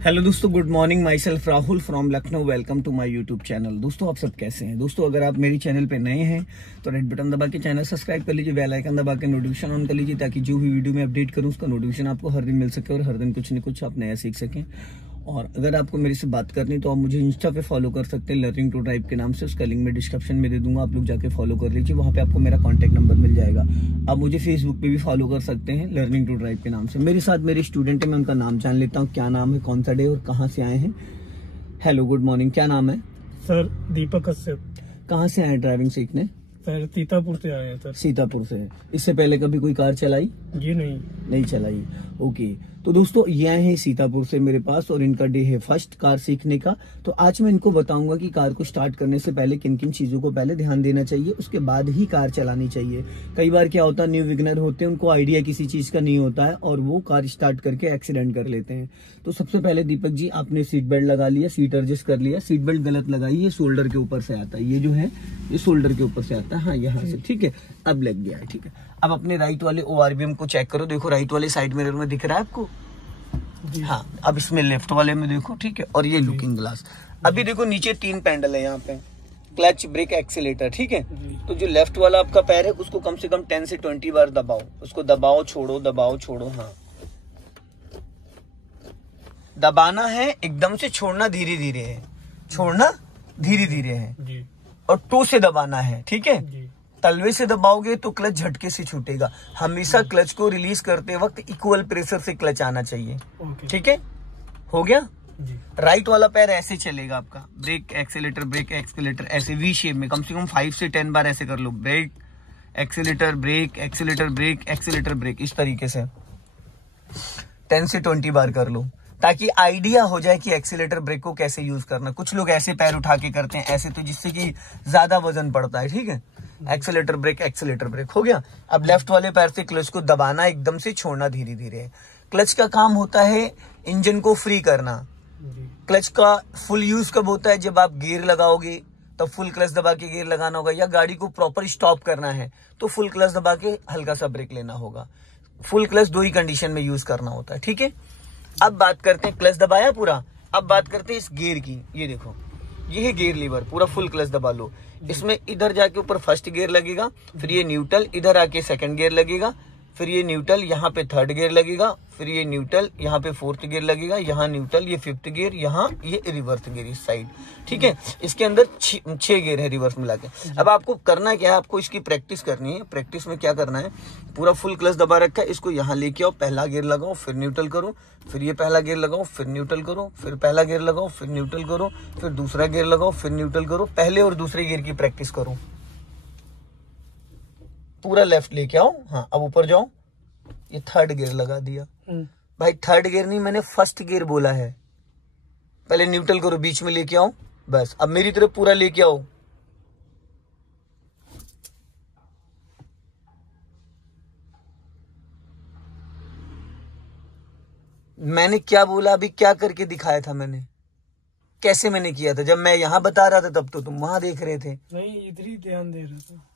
Hello दोस्तों, good morning. Myself Rahul from Lucknow. Welcome to my YouTube channel. दोस्तों, आप सब कैसे हैं? दोस्तों, अगर आप मेरी चैनल पे नए हैं तो रेड बटन दबा के चैनल सब्सक्राइब कर लीजिए, बेल आइकन दबा के नोटिफिकेशन ऑन कर लीजिए, ताकि जो भी वीडियो में अपडेट करूं उसका नोटिफिकेशन आपको हर दिन मिल सके और हर दिन कुछ न कुछ आप नया सीख सकें। और अगर आपको मेरे से बात करनी तो आप मुझे इंस्टा पे फॉलो कर सकते हैं, लर्निंग टू ड्राइव के नाम से। उसका लिंक मैं डिस्क्रिप्शन में दे दूंगा, आप लोग जाके फॉलो कर लीजिए। वहाँ पे आपको मेरा कॉन्टैक्ट नंबर मिल जाएगा। आप मुझे फेसबुक पे भी फॉलो कर सकते हैं, लर्निंग टू ड्राइव के नाम से। मेरे साथ मेरे स्टूडेंट है, मैं उनका नाम जान लेता हूँ। क्या नाम है, कौन सा डे और कहाँ से आए हैं? Hello, good morning. क्या नाम है सर? दीपक कश्यप। कहाँ से आए ड्राइविंग सीखने? सर सीतापुर से आए हैं सर। सीतापुर से। इससे पहले कभी कोई कार चलाई? जी नहीं चलाई। ओके, तो दोस्तों ये आए हैं सीतापुर से मेरे पास और इनका डे है फर्स्ट कार सीखने का। तो आज मैं इनको बताऊंगा कि कार को स्टार्ट करने से पहले किन किन चीजों को पहले ध्यान देना चाहिए, उसके बाद ही कार चलानी चाहिए। कई बार क्या होता है, न्यू बिगिनर होते हैं, उनको आइडिया किसी चीज का नहीं होता है और वो कार स्टार्ट करके एक्सीडेंट कर लेते हैं। तो सबसे पहले दीपक जी, आपने सीट बेल्ट लगा लिया, सीट एडजस्ट कर लिया। सीट बेल्ट गलत लगाई, ये शोल्डर के ऊपर से आता है। ये जो है ये शोल्डर के ऊपर से आता है। हाँ, यहाँ से। ठीक है, अब लग गया है। ठीक है, अब अपने राइट वाले ORVM को चेक करो। देखो, राइट वाले साइड मिरर में दिख रहा है आपको? हाँ, अब इसमें लेफ्ट वाले में देखो। ठीक है, और ये लुकिंग ग्लास। अभी देखो, नीचे 3 पैडल है यहाँ पे, क्लच, ब्रेक, एक्सीलेटर। ठीक है, तो जो लेफ्ट वाला आपका पैर है उसको कम से कम 10 से 20 बार दबाओ। उसको दबाओ छोड़ो, दबाओ छोड़ो। हाँ, दबाना है, एकदम से छोड़ना धीरे धीरे है, छोड़ना धीरे धीरे है जी। और टो से दबाना है। ठीक है, जी। तलवे से दबाओगे तो क्लच झटके से छूटेगा। हमेशा क्लच को रिलीज करते वक्त इक्वल प्रेशर से क्लच आना चाहिए। ठीक है, हो गया जी। राइट वाला पैर ऐसे चलेगा आपका, ब्रेक एक्सीलेटर ब्रेक एक्सीलेटर, ऐसे वी शेप में कम से कम 5 से 10 बार ऐसे कर लो। Brake accelerator brake accelerator brake accelerator brake, इस तरीके से 10 से 20 बार कर लो, ताकि आइडिया हो जाए कि एक्सीलेटर ब्रेक को कैसे यूज करना। कुछ लोग ऐसे पैर उठा के करते हैं ऐसे, तो जिससे कि ज्यादा वजन पड़ता है। ठीक है, एक्सीलेटर ब्रेक हो गया। अब लेफ्ट वाले पैर से क्लच को दबाना, एकदम से छोड़ना धीरे धीरे। क्लच का काम होता है इंजन को फ्री करना। क्लच का फुल यूज कब होता है? जब आप गियर लगाओगे तब फुल क्लच दबा के गियर लगाना होगा, या गाड़ी को प्रॉपर स्टॉप करना है तो फुल क्लच दबा के हल्का सा ब्रेक लेना होगा। फुल क्लच 2 ही कंडीशन में यूज करना होता है। ठीक है, अब बात करते हैं, क्लच दबाया पूरा, अब बात करते हैं इस गियर की। ये देखो, ये है गियर लीवर, पूरा फुल क्लच दबा लो। इसमें इधर जाके ऊपर फर्स्ट गियर लगेगा, फिर ये न्यूट्रल, इधर आके सेकंड गियर लगेगा, फिर ये न्यूट्रल, यहाँ पे थर्ड गियर लगेगा, फिर ये न्यूट्रल, यहाँ पे फोर्थ गियर लगेगा, यहाँ न्यूट्रल, ये फिफ्थ गियर, यहाँ ये रिवर्स गियर इस साइड। ठीक है, इसके अंदर 6 गियर है रिवर्स मिला के। अब आपको करना क्या है, आपको इसकी प्रैक्टिस करनी है। प्रैक्टिस में क्या करना है, पूरा फुल क्लच दबा रखा है, इसको यहाँ लेके आओ, पहला गियर लगाओ, फिर न्यूट्रल करो, फिर ये पहला गियर लगाओ, फिर न्यूट्रल करो, फिर पहला गियर लगाओ, फिर न्यूट्रल करो, फिर दूसरा गियर लगाओ, फिर न्यूट्रल करो। पहले और दूसरे गियर की प्रैक्टिस करो। पूरा लेफ्ट लेके आओ। हाँ, अब ऊपर जाओ, ये थर्ड गियर लगा दिया। भाई थर्ड गियर नहीं, मैंने फर्स्ट गियर बोला है। पहले न्यूट्रल करो, बीच में लेके आओ, बस। अब मेरी तरफ पूरा लेके आओ। मैंने क्या बोला, अभी क्या करके दिखाया था मैंने, कैसे मैंने किया था? जब मैं यहां बता रहा था तब तो तुम वहां देख रहे थे। नहीं, इधर ही ध्यान दे रहा था।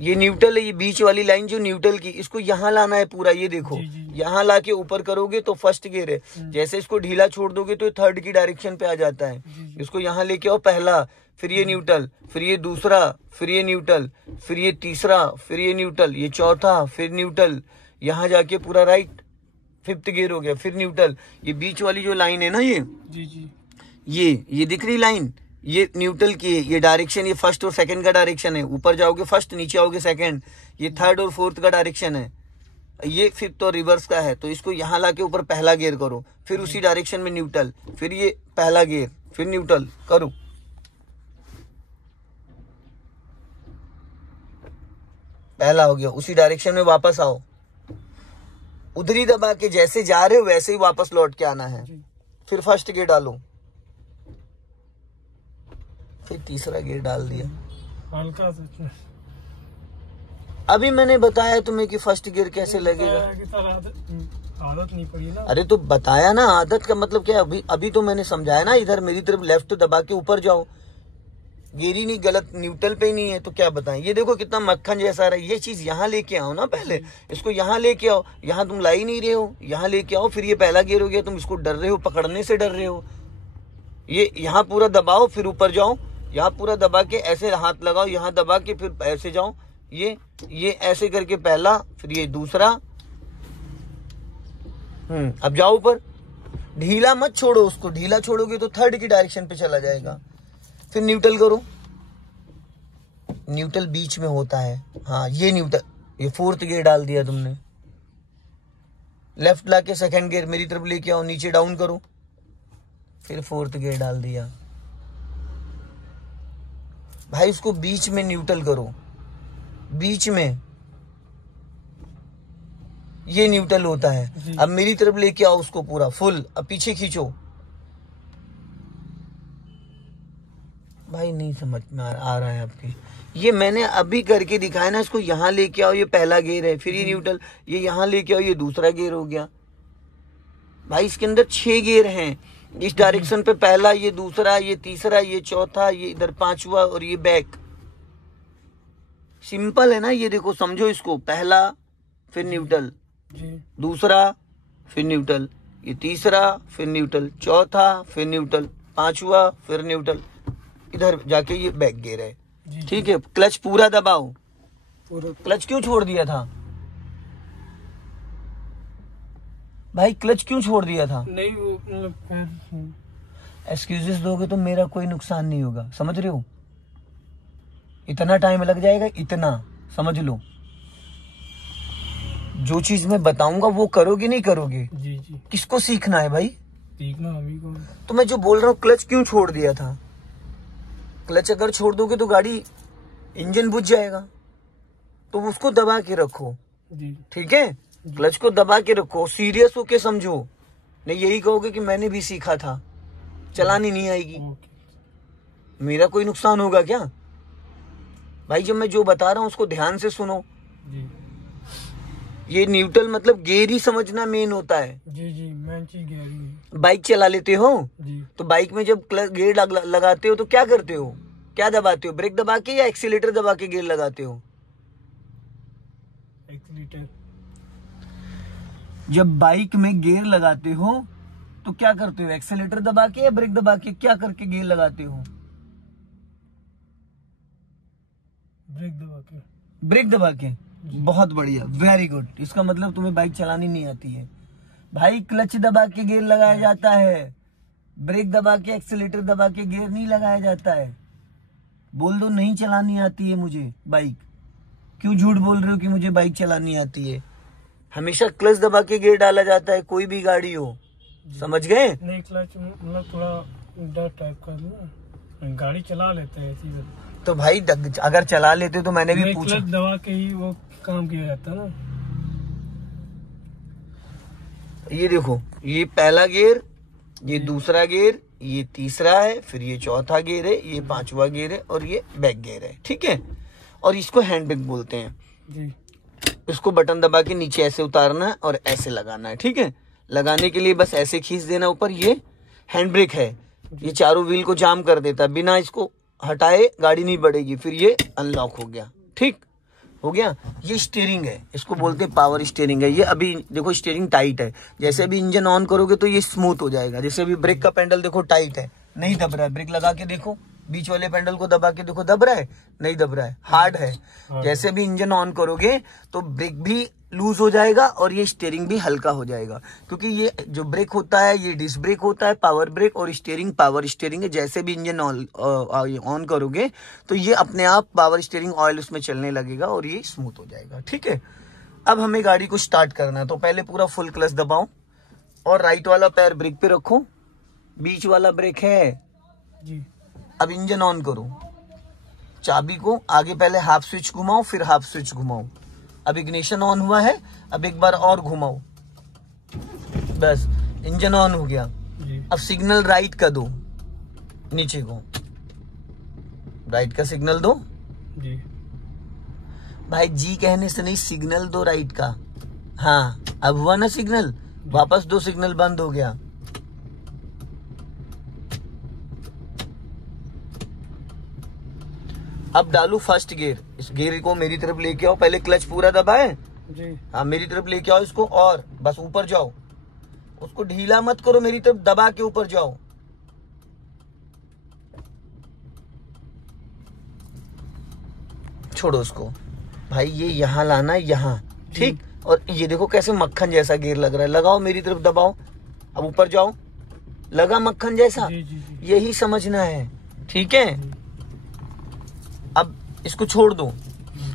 ये न्यूट्रल है, ये बीच वाली लाइन जो न्यूट्रल की, इसको यहाँ लाना है पूरा। ये देखो, यहाँ लाके ऊपर करोगे तो फर्स्ट गियर है, जैसे इसको ढीला छोड़ दोगे तो थर्ड की डायरेक्शन पे आ जाता है। इसको यहाँ लेके आओ, पहला, फिर ये न्यूट्रल, फिर ये दूसरा, फिर ये न्यूट्रल, फिर ये तीसरा, फिर ये न्यूट्रल, ये चौथा, फिर न्यूट्रल, यहाँ जाके पूरा राइट, फिफ्थ गियर हो गया, फिर न्यूट्रल। ये बीच वाली जो लाइन है ना, ये दिख रही लाइन, ये न्यूट्रल की है। ये डायरेक्शन, ये फर्स्ट और सेकंड का डायरेक्शन है। ऊपर जाओगे फर्स्ट, नीचे आओगे सेकंड। ये थर्ड और फोर्थ का डायरेक्शन है, ये फिफ्थ और रिवर्स का है। तो इसको यहाँ लाके ऊपर पहला गियर करो, फिर उसी डायरेक्शन में न्यूट्रल, फिर ये पहला गियर, फिर न्यूट्रल करो। पहला हो गया, उसी डायरेक्शन में वापस आओ, उधर ही दबा के जैसे जा रहे हो वैसे ही वापस लौट के आना है। फिर फर्स्ट गियर डालो, फिर तीसरा गियर डाल दिया। हल्का सा। अभी मैंने बताया तुम्हें कि फर्स्ट गियर कैसे लगेगा। आदत नहीं पड़ी ना। अरे तो बताया ना, आदत का मतलब क्या है? अभी तो मैंने समझाया ना। इधर मेरी तरफ लेफ्ट दबा के ऊपर जाओ, गेरी नहीं, गलत न्यूट्रल पे ही नहीं है, तो क्या बताएं। ये देखो कितना मक्खन जैसा रहा है। ये चीज यहाँ लेके आओ ना, पहले इसको यहाँ लेके आओ। यहाँ तुम ला ही नहीं रहे हो, यहाँ लेके आओ। फिर ये पहला गियर हो गया, तुम इसको डर रहे हो, पकड़ने से डर रहे हो। ये यहाँ पूरा दबाओ, फिर ऊपर जाओ, यहाँ पूरा दबा के ऐसे हाथ लगाओ, यहाँ दबा के फिर ऐसे जाओ। ये ऐसे करके पहला, फिर ये दूसरा। अब जाओ ऊपर। ढीला मत छोड़ो उसको, ढीला छोड़ोगे तो थर्ड की डायरेक्शन पे चला जाएगा। फिर न्यूट्रल करो, न्यूट्रल बीच में होता है। हाँ ये न्यूट्रल, ये फोर्थ गियर डाल दिया तुमने। लेफ्ट लाके सेकंड गियर मेरी तरफ लेके आओ, नीचे डाउन करो, फिर फोर्थ गियर डाल दिया। भाई उसको बीच में न्यूट्रल करो, बीच में ये न्यूट्रल होता है। अब मेरी तरफ लेके आओ उसको पूरा फुल। अब पीछे खींचो। भाई नहीं समझ में आ रहा है आपकी। ये मैंने अभी करके दिखाया ना, इसको यहाँ लेके आओ, ये पहला गियर है, फिर ये न्यूट्रल, ये यहाँ लेके आओ, ये दूसरा गियर हो गया। भाई इसके अंदर 6 गियर हैं, इस डायरेक्शन पे पहला, ये दूसरा, ये तीसरा, ये चौथा, ये इधर पांचवा और ये बैक। सिंपल है ना ये, देखो समझो इसको। पहला, फिर न्यूट्रल, दूसरा, फिर न्यूट्रल, ये तीसरा, फिर न्यूट्रल, चौथा, फिर न्यूट्रल, पांचवा, फिर न्यूट्रल, इधर जाके ये बैक गियर है। ठीक है, क्लच पूरा दबाओ। क्लच क्यों छोड़ दिया था भाई? क्लच क्यों छोड़ दिया था? नहीं वो एक्सक्यूजेस दोगे तो मेरा कोई नुकसान नहीं होगा, समझ रहे हो? इतना टाइम लग जाएगा, इतना समझ लो। जो चीज मैं बताऊंगा वो करोगे नहीं करोगे? जी। किसको सीखना है भाई? सीखना अभी को। तो मैं जो बोल रहा हूँ, क्लच क्यों छोड़ दिया था? क्लच अगर छोड़ दोगे तो गाड़ी, इंजन बुझ जाएगा। तो उसको दबा के रखो, ठीक है? क्लच को दबा के रखो, सीरियस होके समझो। नहीं यही कहोगे कि मैंने भी सीखा था, चलानी नहीं आएगी, मेरा कोई नुकसान होगा क्या? भाई जब मैं जो बता रहा हूँ उसको ध्यान से सुनो। ये न्यूट्रल मतलब गियर ही समझना मेन होता है। जी मेन चीज गियर ही। बाइक चला लेते हो जी। तो बाइक में जब गियर लगाते हो तो क्या करते हो? क्या दबाते हो? ब्रेक दबा के या एक्सीलेटर दबा के गियर लगाते हो? एक्सीलेटर। जब बाइक में गियर लगाते हो तो क्या करते हो? एक्सीलेटर दबा के या ब्रेक दबा के, क्या करके गियर लगाते हो? ब्रेक दबा के। ब्रेक दबा के। बहुत बढ़िया, वेरी गुड। इसका मतलब तुम्हें बाइक चलानी नहीं आती है। भाई क्लच दबा के गियर लगाया जाता है, ब्रेक दबा के एक्सीलेटर दबा के गियर नहीं लगाया जाता है। बोल दो नहीं चलानी आती है मुझे बाइक। क्यों झूठ बोल रहे हो कि मुझे बाइक चलानी आती है? हमेशा क्लच दबा के गियर डाला जाता है, कोई भी गाड़ी हो, समझ गए? नहीं क्लच मतलब थोड़ा डर टाइप का ना, गाड़ी चला लेते हैं ऐसी। तो भाई अगर चला लेते तो मैंने भी पूछा। क्लच दबा के ही वो काम किया जाता है ना। ये देखो, ये पहला गियर, ये दूसरा गियर, ये तीसरा है, फिर ये चौथा गियर है, ये पांचवा गियर है और ये बैक गियर है, ठीक है? और इसको हैंड ब्रेक बोलते हैं जी। इसको बटन दबा के नीचे ऐसे उतारना है और ऐसे लगाना है, ठीक है? लगाने के लिए बस ऐसे खींच देना ऊपर। ये हैंड ब्रेक है, ये चारों व्हील को जाम कर देता है, बिना इसको हटाए गाड़ी नहीं बढ़ेगी। फिर ये अनलॉक हो गया, ठीक हो गया। ये स्टीयरिंग है, इसको बोलते हैं पावर स्टीयरिंग है। ये अभी देखो स्टीयरिंग टाइट है, जैसे अभी इंजन ऑन करोगे तो ये स्मूथ हो जाएगा। जैसे अभी ब्रेक का पेंडल देखो टाइट है, नहीं दब रहा है। ब्रेक लगा के देखो, बीच वाले पेंडल को दबा के देखो, दब रहा है? नहीं दब रहा है, हार्ड है। जैसे भी इंजन ऑन करोगे तो ब्रेक भी लूज हो जाएगा और ये स्टीयरिंग भी हल्का हो जाएगा, क्योंकि ये जो ब्रेक होता है ये डिस्क ब्रेक होता है, पावर ब्रेक, और स्टीयरिंग पावर स्टीयरिंग है। जैसे भी इंजन ऑन करोगे तो ये अपने आप पावर स्टीयरिंग ऑयल उसमें चलने लगेगा और ये स्मूथ हो जाएगा, ठीक है? अब हमें गाड़ी को स्टार्ट करना है, तो पहले पूरा फुल क्लच दबाओ और राइट वाला पैर ब्रेक पे रखो, बीच वाला ब्रेक है जी। अब इंजन ऑन करो, चाबी को आगे पहले हाफ स्विच घुमाओ, फिर हाफ स्विच घुमाओ। अब इग्निशन ऑन हुआ है, अब एक बार और घुमाओ, बस इंजन ऑन हो गया। अब सिग्नल राइट का दो, नीचे को राइट का सिग्नल दो जी। भाई जी कहने से नहीं, सिग्नल दो राइट का। हाँ अब हुआ ना सिग्नल, वापस दो, सिग्नल बंद हो गया। अब डालू फर्स्ट गियर। इस गियर को मेरी तरफ लेके आओ, पहले क्लच पूरा दबाए जी। हाँ मेरी तरफ लेके आओ इसको, और बस ऊपर जाओ, उसको ढीला मत करो, मेरी तरफ दबा के ऊपर जाओ। छोड़ो उसको भाई, ये यहाँ लाना यहाँ, ठीक। और ये देखो कैसे मक्खन जैसा गियर लग रहा है, लगाओ मेरी तरफ दबाओ, अब ऊपर जाओ, लगा मक्खन जैसा, जी, जी, जी। यही समझना है, ठीक है। अब इसको छोड़ दो,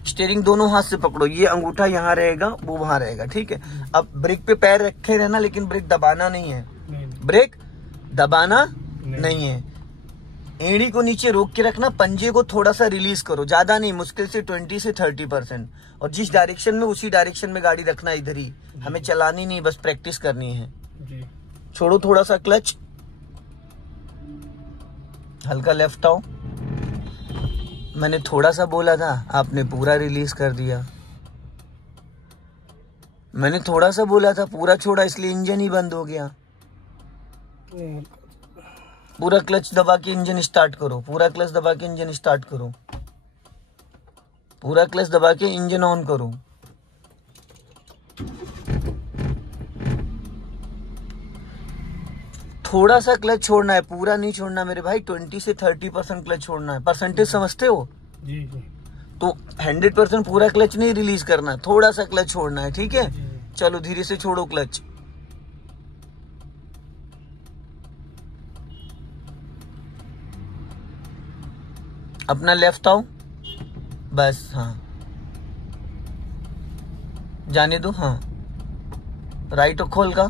स्टीयरिंग दोनों हाथ से पकड़ो, ये अंगूठा यहाँ रहेगा, वो वहां रहेगा, ठीक है। अब ब्रेक पे पैर रखे रहना, लेकिन ब्रेक दबाना नहीं है, ब्रेक दबाना नहीं है। एड़ी को नीचे रोक के रखना, पंजे को थोड़ा सा रिलीज करो, ज्यादा नहीं, मुश्किल से 20 से 30%। और जिस डायरेक्शन में, उसी डायरेक्शन में गाड़ी रखना, इधर ही, हमें चलानी नहीं, बस प्रैक्टिस करनी है जी। छोड़ो थोड़ा सा क्लच, हल्का लेफ्ट आओ। मैंने थोड़ा सा बोला था, आपने पूरा रिलीज कर दिया। मैंने थोड़ा सा बोला था, पूरा छोड़ा, इसलिए इंजन ही बंद हो गया। पूरा क्लच दबा के इंजन स्टार्ट करो, पूरा क्लच दबा के इंजन स्टार्ट करो, पूरा क्लच दबा के इंजन ऑन करो। थोड़ा सा क्लच छोड़ना है, पूरा नहीं छोड़ना मेरे भाई, 20 से 30% क्लच छोड़ना है। परसेंटेज समझते हो जी जी। तो 100% पूरा क्लच नहीं रिलीज करना, थोड़ा सा क्लच छोड़ना है, ठीक है। चलो धीरे से छोड़ो क्लच, अपना लेफ्ट आओ, बस हाँ जाने दो, हाँ राइट खोल का,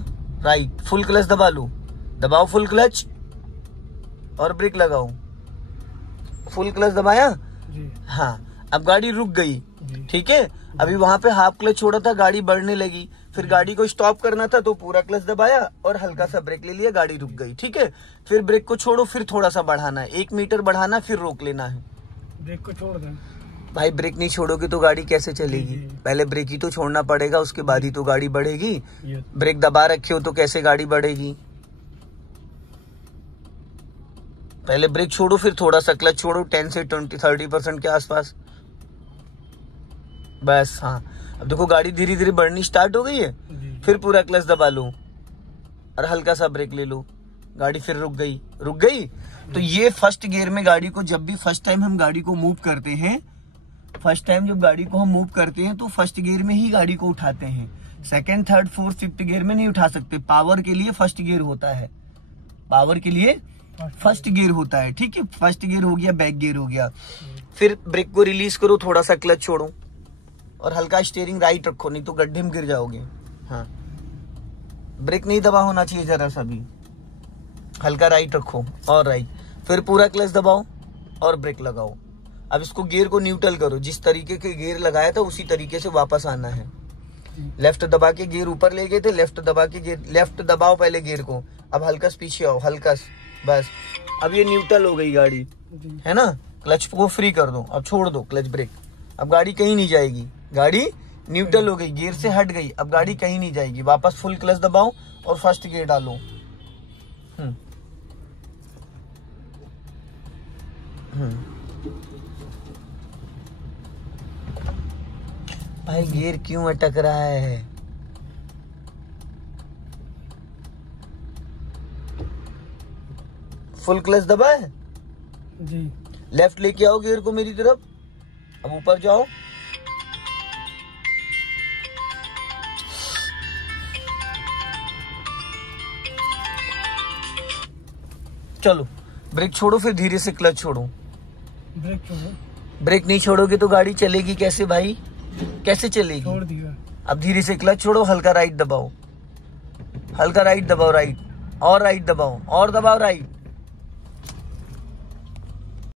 राइट फुल क्लच दबा लो, दबाओ फुल क्लच और ब्रेक लगाओ। फुल क्लच दबाया जी। हाँ अब गाड़ी रुक गई, ठीक है। अभी वहां पे हाफ क्लच छोड़ा था, गाड़ी बढ़ने लगी, फिर गाड़ी को स्टॉप करना था तो पूरा क्लच दबाया और हल्का सा ब्रेक ले लिया, गाड़ी रुक गई, ठीक है। फिर ब्रेक को छोड़ो, फिर थोड़ा सा बढ़ाना है, 1 मीटर बढ़ाना, फिर रोक लेना है। ब्रेक को छोड़ दें भाई, ब्रेक नहीं छोड़ोगे तो गाड़ी कैसे चलेगी? पहले ब्रेक ही तो छोड़ना पड़ेगा, उसके बाद ही तो गाड़ी बढ़ेगी। ब्रेक दबा रखे हो तो कैसे गाड़ी बढ़ेगी? पहले ब्रेक छोड़ो, फिर थोड़ा सा क्लच छोड़ो, 10 से 20-30% के आसपास, बस हाँ। अब देखो गाड़ी धीरे धीरे बढ़नी स्टार्ट हो गई है, फिर पूरा क्लच दबा लो और हल्का सा ब्रेक ले लो, गाड़ी फिर रुक गई। तो ये फर्स्ट गियर में गाड़ी को, जब भी फर्स्ट टाइम हम गाड़ी को मूव करते हैं, फर्स्ट टाइम जब गाड़ी को हम मूव करते हैं तो फर्स्ट गियर में ही गाड़ी को उठाते हैं, second, third, fourth, fifth gear में नहीं उठा सकते। पावर के लिए फर्स्ट गियर होता है, पावर के लिए फर्स्ट गियर होता है, ठीक है। फर्स्ट गियर हो गया, बैक गियर हो गया। फिर ब्रेक को रिलीज करो, थोड़ा सा क्लच छोड़ो और हल्का स्टीयरिंग राइट रखो, नहीं तो गड्ढे में गिर जाओगे। हाँ, ब्रेक नहीं दबा होना चाहिए जरा सा भी, हल्का राइट रखो और राइट, फिर पूरा क्लच दबाओ और ब्रेक लगाओ। अब इसको गियर को न्यूट्रल करो, जिस तरीके के गियर लगाया था उसी तरीके से वापस आना है। लेफ्ट दबा के गियर ऊपर ले गए थे, लेफ्ट दबा के गियर, लेफ्ट दबाओ पहले गियर को, अब हल्का पीछे आओ, हल्का, बस। अब ये न्यूट्रल हो गई गाड़ी, है ना। क्लच को फ्री कर दो, अब छोड़ दो क्लच ब्रेक, अब गाड़ी कहीं नहीं जाएगी, गाड़ी न्यूट्रल हो गई, गियर से हट गई, अब गाड़ी कहीं नहीं जाएगी। वापस फुल क्लच दबाओ और फर्स्ट गियर डालो। भाई गियर क्यों अटक रहा है? फुल क्लच दबाए जी, लेफ्ट लेके आओ गियर को मेरी तरफ, अब ऊपर जाओ, चलो ब्रेक छोड़ो, फिर धीरे से क्लच छोड़ो। ब्रेक छोड़ो, ब्रेक नहीं छोड़ोगे तो गाड़ी चलेगी कैसे भाई? कैसे चलेगी? छोड़ दिया। अब धीरे से क्लच छोड़ो, हल्का राइट दबाओ, हल्का राइट दबाओ, राइट और राइट दबाओ और दबाओ राइट,